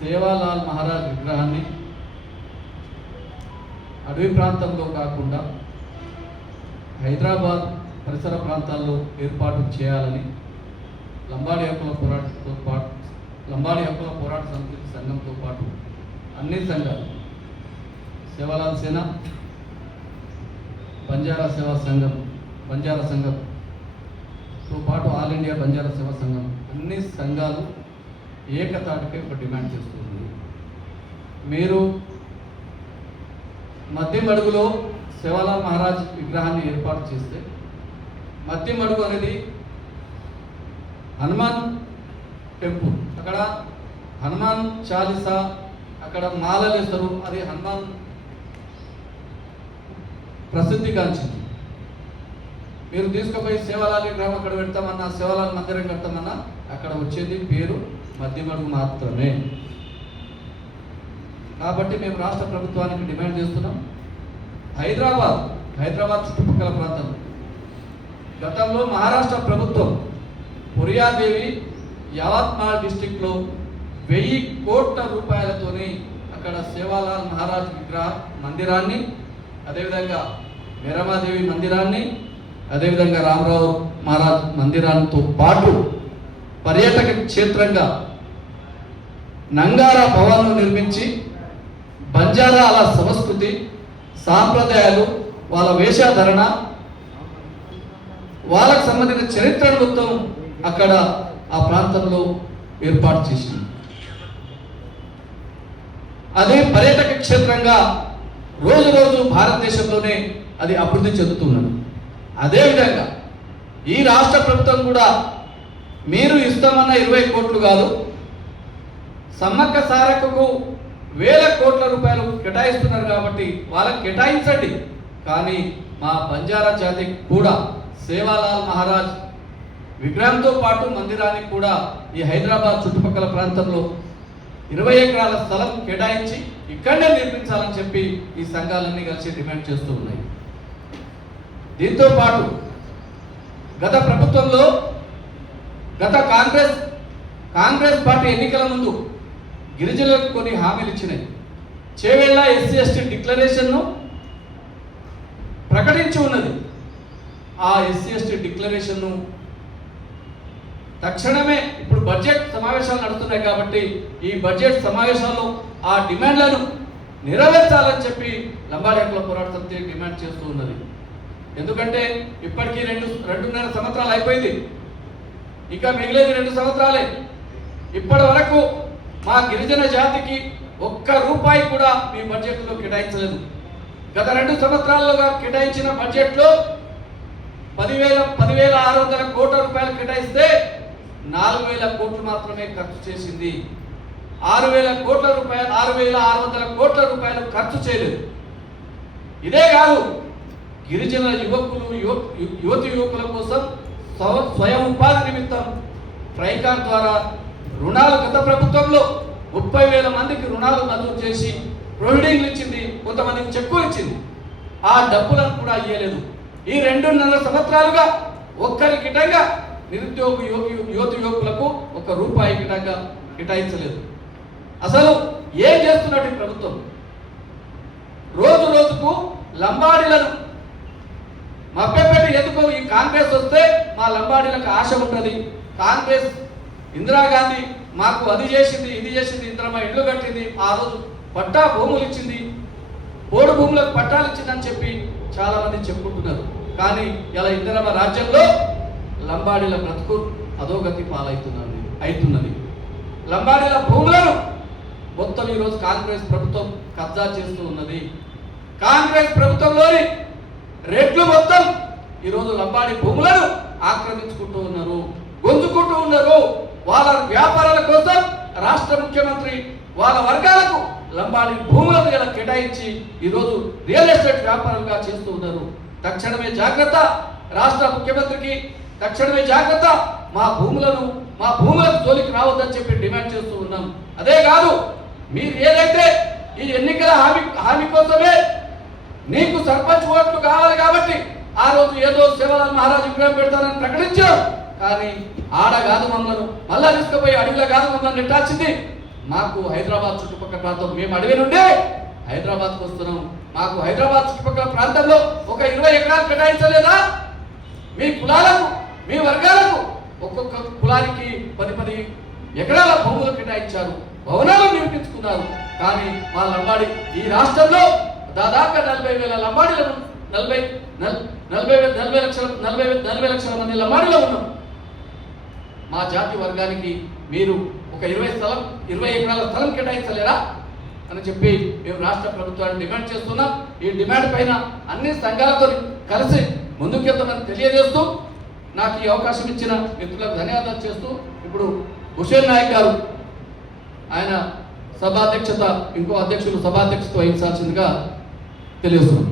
సేవాలాల్ మహారాజ్ విగ్రహాన్ని అడవి ప్రాంతంలో కాకుండా హైదరాబాద్ పరిసర ప్రాంతాల్లో ఏర్పాటు చేయాలని లంబాడి హక్కుల పోరాట సమితి సంఘంతో పాటు అన్ని సంఘాలు, సేవాలాల్ సేన, బంజారా సేవా సంఘం, బంజారా సంఘంతో పాటు ఆల్ ఇండియా బంజారా సేవా సంఘం, అన్ని సంఘాలు ఏకతాటిపై ఒక డిమాండ్ చేస్తుంది. మీరు మధ్యమడుగులో సేవాలాల్ మహారాజ్ విగ్రహాన్ని ఏర్పాటు చేస్తే, మధ్యమడుగు అనేది హనుమాన్ టెంపుల్, అక్కడ హనుమాన్ చాలీసా, అక్కడ మాలలేస్తారు, అది హనుమాన్ ప్రసిద్ధిగాంచింది. మీరు తీసుకుపోయి సేవాలాల్ విగ్రహం అక్కడ పెడతామన్నా, సేవాలాల్ మందిరం కడతామన్నా, అక్కడ వచ్చేది పేరు మధ్యమడుగు మాత్రమే. కాబట్టి మేము రాష్ట్ర ప్రభుత్వానికి డిమాండ్ చేస్తున్నాం, హైదరాబాద్ చుట్టుపక్కల ప్రాంతం గతంలో మహారాష్ట్ర ప్రభుత్వం పురియాదేవి యావత్మాల్ డిస్టిక్లో 1000 కోట్ల రూపాయలతోని అక్కడ సేవాలాల్ మహారాజ్ విగ్రహ మందిరాన్ని, అదేవిధంగా మేరమాదేవి మందిరాన్ని, అదేవిధంగా రామరావు మహారాజ్ మందిరాలతో పాటు పర్యాటక క్షేత్రంగా నంగారా భవన్ను నిర్మించి బంజారాల సంస్కృతి, సాంప్రదాయాలు, వాళ్ళ వేషధారణ, వాళ్ళకు సంబంధించిన చరిత్ర మొత్తం అక్కడ ఆ ప్రాంతంలో ఏర్పాటు చేసింది. అదే పర్యాటక క్షేత్రంగా రోజు రోజు భారతదేశంలోనే అది అభివృద్ధి చెందుతున్నది. అదేవిధంగా ఈ రాష్ట్ర ప్రభుత్వం కూడా మీరు ఇస్తామన్న 20 కోట్లు కాదు, సమ్మక్క సారక్కకు 1000 కోట్ల రూపాయలు కేటాయిస్తున్నారు కాబట్టి వాళ్ళకి కేటాయించండి. కానీ మా బంజారా జాతికి కూడా సేవాలాల్ మహారాజ్ విగ్రహంతో పాటు మందిరానికి కూడా ఈ హైదరాబాద్ చుట్టుపక్కల ప్రాంతంలో 20 ఎకరాల స్థలం కేటాయించి ఇక్కడనే నిర్మించాలని చెప్పి ఈ సంఘాలన్నీ కలిసి డిమాండ్ చేస్తూ ఉన్నాయి. దీంతో పాటు గత ప్రభుత్వంలో కాంగ్రెస్ పార్టీ ఎన్నికల ముందు గిరిజనులకు కొన్ని హామీలు ఇచ్చినాయి. చేవెళ్ళ SC/ST డిక్లరేషన్ను ప్రకటించి ఉన్నది. ఆ SC/ST డిక్లరేషన్ను తక్షణమే, ఇప్పుడు బడ్జెట్ సమావేశాలు నడుస్తున్నాయి కాబట్టి ఈ బడ్జెట్ సమావేశాల్లో ఆ డిమాండ్లను నెరవేర్చాలని చెప్పి లంబాడి హక్కుల పోరాట సమితి డిమాండ్ చేస్తూ ఉన్నది. ఎందుకంటే ఇప్పటికీ 2.5 సంవత్సరాలు అయిపోయింది, ఇక మిగిలేది 2 సంవత్సరాలే. ఇప్పటి వరకు మా గిరిజన జాతికి ₹1 కూడా మీ బడ్జెట్లో కేటాయించలేదు. గత 2 సంవత్సరాలుగా కేటాయించిన బడ్జెట్లో 10,600 కోట్ల రూపాయలు కేటాయిస్తే 4,000 కోట్లు మాత్రమే ఖర్చు చేసింది. 6,600 కోట్ల రూపాయలు ఖర్చు చేయలేదు. ఇదే కాదు, గిరిజన యువకుల కోసం స్వయం ఉపాధి నిమిత్తం ట్రైకార్ ద్వారా రుణాలు గత ప్రభుత్వంలో 30,000 మందికి రుణాలు మంజూరు చేసి ప్రొవిడింగ్లు ఇచ్చింది, కొంతమందికి చెక్కులు ఇచ్చింది. ఆ డబ్బులను కూడా ఇయ్యలేదు. ఈ 2.5 సంవత్సరాలుగా ఒక్కరి గిటంగా నిరుద్యోగ యువకులకు ₹1 గిటంగా కేటాయించలేదు. అసలు ఏం చేస్తున్నట్టు ఈ ప్రభుత్వం? రోజు రోజుకు లంబాడీలను మభ్యపెట్టి, ఎందుకు ఈ కాంగ్రెస్ వస్తే మా లంబాడీలకు ఆశ ఉంటుంది, కాంగ్రెస్ ఇందిరాగాంధీ మాకు అది చేసింది, ఇది చేసింది, ఇందిరమ్మ ఇల్లు కట్టింది, ఆ రోజు పట్టా భూములు ఇచ్చింది, పోడు భూములకు పట్టాలు ఇచ్చిందని చెప్పి చాలా మంది చెప్పుకుంటున్నారు. కానీ ఇలా ఇందిరమ్మ రాజ్యంలో లంబాడీల బ్రతుకు అధోగతి అవుతున్నది. లంబాడీల భూములను మొత్తం ఈరోజు కాంగ్రెస్ ప్రభుత్వం కబ్జా చేస్తూ ఉన్నది. కాంగ్రెస్ ప్రభుత్వంలోని రెడ్లు మొత్తం ఈరోజు లంబాడీ భూములను ఆక్రమించుకుంటూ ఉన్నారు, గొంజుకుంటూ ఉన్నారు. వాళ్ళ వ్యాపారాల కోసం రాష్ట్ర ముఖ్యమంత్రి వాళ్ళ వర్గాలకు లంబాడీ భూములను ఇలా కేటాయించి ఈరోజు రియల్ ఎస్టేట్ వ్యాపారంగా చేస్తూ ఉన్నారు. తక్షణమే జాగ్రత్త, రాష్ట్ర ముఖ్యమంత్రికి తక్షణమే జాగ్రత్త, మా భూములకు జోలికి రావద్దని చెప్పి డిమాండ్ చేస్తూ ఉన్నాం. అదే కాదు, మీరు ఏదైతే ఈ ఎన్నికల హామీ కోసమే నీకు సర్పంచ్ ఓట్లు కావాలి కాబట్టి ఆ రోజు ఏదో సేవాలాల్ మహారాజ్ విగ్రహం పెడతానని ప్రకటించాం. కానీ ఆడ కాదు, మమ్మల్ని మళ్ళా తీసుకుపోయి అడవిలో కాదు మమ్మల్ని నెట్టాల్సింది, మాకు హైదరాబాద్ చుట్టుపక్కల ప్రాంతం, మేము అడవి నుండి హైదరాబాద్కు వస్తున్నాం, మాకు హైదరాబాద్ చుట్టుపక్కల ప్రాంతంలో ఒక 20 ఎకరాలు కేటాయించలేదా? మీ కులాలకు, మీ వర్గాలకు ఒక్కొక్క కులానికి 10 ఎకరాల భూములు కేటాయించారు, భవనాలు నిర్మించుకున్నారు. కానీ మా లంబాడి ఈ రాష్ట్రంలో దాదాపు 40,000 లంబాడీలు, 40 లక్షల మంది లంబాడీలో ఉన్నాం. మా జాతి వర్గానికి మీరు ఒక 20 ఎకరాల స్థలం కేటాయించలేరా అని చెప్పి మేము రాష్ట్ర ప్రభుత్వాన్ని డిమాండ్ చేస్తున్నాం. ఈ డిమాండ్ పైన అన్ని సంఘాలతో కలిసి ముందుకెళ్తామని తెలియజేస్తూ నాకు ఈ అవకాశం ఇచ్చిన మిత్రులకు ధన్యవాదాలు చేస్తూ ఇప్పుడు హుషేన్ నాయక్ గారు ఆయన సభాధ్యక్షత, ఇంకో అధ్యక్షులు సభాధ్యక్షత వహించాల్సిందిగా తెలియజేస్తున్నాం.